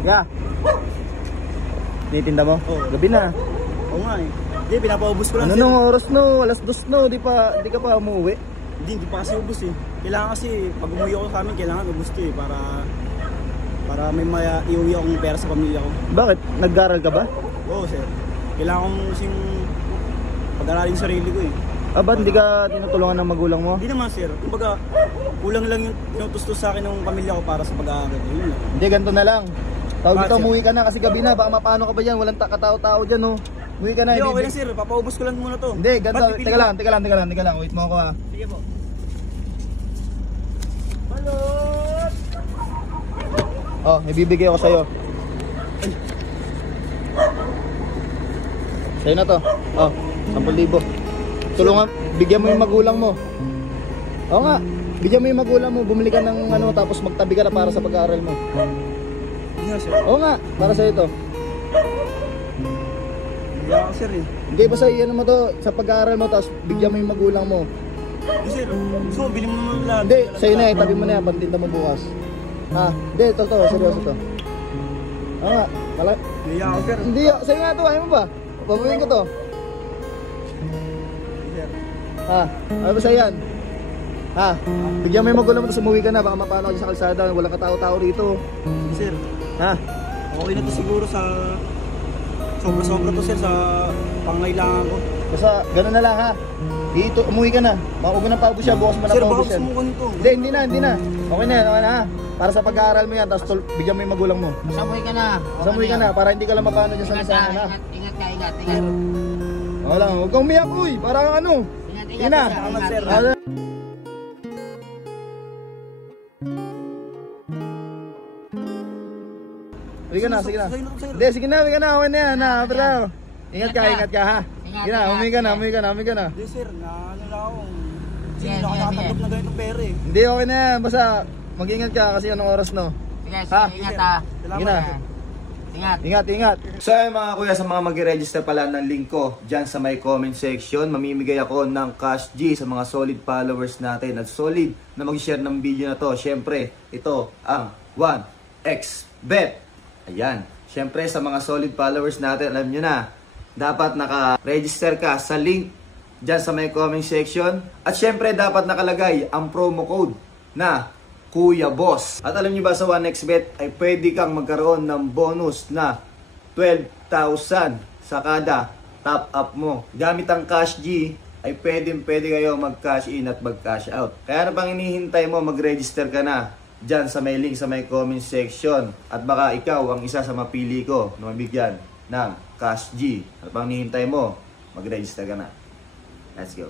Yeah. Tinitinda mo? Oo. Gabi na. Oo nga eh. Hindi, pinapaubos ko lang Ano sir. nung oras no? Alas 2 no? Di ka pa umuwi? Hindi pa kasi ubos eh. Kailangan kasi, pag umuwi ako sa amin, kailangan ubos to eh. Para may iuwi akong pera sa pamilya ko. Bakit? Nag-aral ka ba? Oo sir. Kailangan kong kasing pag-aralin yung sarili ko eh. Ah, ba't hindi ka tinutulungan ng magulang mo? Hindi naman sir. Kumbaga, kulang lang yung tinutustos sa akin ng pamilya ko para sa pag-aaral. Yun lang. Hindi, ganito na lang. Tawag dito, Sir? umuwi ka na kasi gabi na. Baka mapano ka ba dyan? Walang katao-tao dyan, no? Umuwi ka na. Hindi, okay lang sir. Papaubos ko lang muna to. Hindi, ganito. Ba't pipili Teka ko? lang. Wait mo ako ha. Sige po. Oh, ibibigay ako sa'yo. Sa'yo na to. Oh, 10,000. Tulungan, bigyan mo yung magulang mo. Oo nga, bigyan mo yung magulang mo. Bumili ka ng ano, tapos magtabi ka na para sa pag-aaral mo. Hindi nga sir. Oo nga, para sa'yo to. Hindi ako sir eh. Hindi, basta ano mo to, sa pag-aaral mo, tapos bigyan mo yung magulang mo. Hindi sir. Gusto mo, bilhin mo naman lahat. Hindi, sa'yo na eh, tabi mo na yan, pantinda mo bukas. Ha, hindi, ito, seryoso to. Oo nga, Hindi ako sir. hindi, sa'yo nga to, ayaw mo ba? Babawiin ko to. Sir. Ha, ayaw ba sa'yo yan? Ha, bigyan mo yung magulang mo, tapos umuwi ka na, baka mapano ka sa kalsada, walang katao-tao rito. Sir. Ha? Okay na to siguro sa sobra-sobra to sir sa pangailangan ko. Basta, gano'n na lang ha. Dito, umuwi ka na. Huwag mo na paubos siya, bukas mo na Sir, baka paubos gusto yan. mo ko nito. Hindi na. Okay na ha. Para sa pag-aaral mo yan, tapos bigyan mo yung magulang mo. Samuhay ka na. Samuhi ka na, para hindi ka lang mapano dyan sa lisangan ha. Ingat ka. Wala, huwag kang umiyak uy, parang ano. Sige na. Salamat, sir. Sige na. Sir. Hindi, sige na, okay na yan ha, bro. Ingat ka ha. Sige na, umuwi ka na. Hindi sir, ano na ako. Hindi Sige, na ako sige, nakatanggap sige. na ganitong pera eh. Hindi, okay na yan, basta mag-ingat ka kasi anong oras no. Sige, Ha? ingat ha. Salamat. Sige na. Ingat. So ayun mga kuya, sa mga mag-register pala ng link ko dyan sa my comment section, mamimigay ako ng cash G sa mga solid followers natin at solid na mag-share ng video na to. Syempre, ito ang 1xbet. Ayan. Syempre sa mga solid followers natin, alam nyo na, dapat naka-register ka sa link dyan sa my comment section. At syempre dapat nakalagay ang promo code na Kuya Boss. At alam niyo ba sa 1xbet ay pwede kang magkaroon ng bonus na 12,000 sa kada top up mo. Gamit ang cash G ay pwede kayo mag-cash in at mag-cash out. Kaya na pang hinihintay mo, mag-register ka na dyan sa may link sa may comment section. At baka ikaw ang isa sa mapili ko na mabigyan ng cash G. At pang hinihintay mo, mag-register ka na. Let's go.